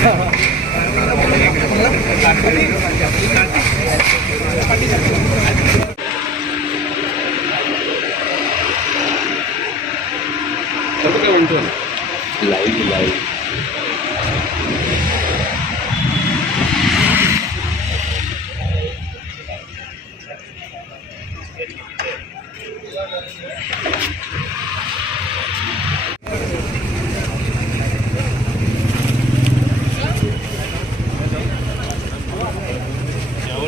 Sebagai untuk lain lain. Thank you.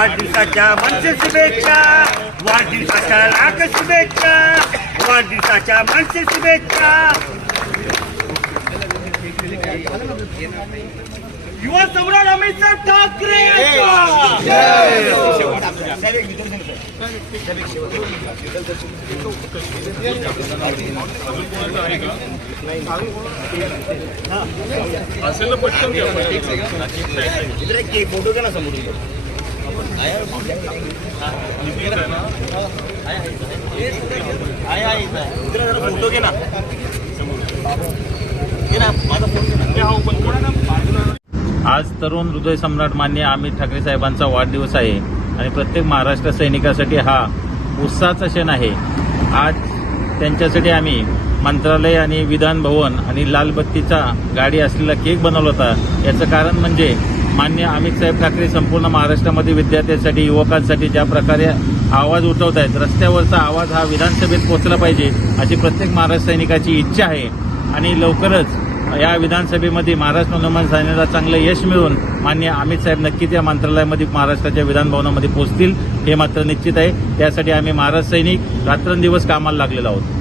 वाढदिवसाच्या मनसे शुभेच्छा. वाढदिवसाच्या लाख शुभेच्छा. वाढदिवसाच्या मनसे शुभेच्छा. युवा सम्राट अमित ठाकरे फोटो घ्या ना समोर फोटो घे ना आज तरुण हृदय सम्राट मान्य अमित ठाकरे साहेबांचा वाढदिवस आहे आणि प्रत्येक महाराष्ट्र सैनिकासाठी हा उत्साहाचा क्षण आहे. आज त्यांच्यासाठी आम्ही मंत्रालय आणि विधान भवन आणि लालबत्तीचा गाडी असलेला केक बनवला होता. याचं कारण म्हणजे मान्य अमित साहेब ठाकरे संपूर्ण महाराष्ट्रामध्ये विद्यार्थ्यांसाठी युवकांसाठी ज्या प्रकारे आवाज उठवत आहेत रस्त्यावरचा आवाज हा विधानसभेत पोचला पाहिजे अशी प्रत्येक महाराष्ट्र सैनिकाची इच्छा आहे. आणि लवकरच या विधानसभेमध्ये महाराष्ट्र नवनिर्माण सेनेला चांगलं यश मिळून मान्य अमित साहेब नक्कीच या मंत्रालयामध्ये महाराष्ट्राच्या विधानभवनामध्ये पोहोचतील हे मात्र निश्चित आहे. त्यासाठी आम्ही महाराष्ट्र सैनिक रात्रंदिवस कामाला लागलेलो आहोत.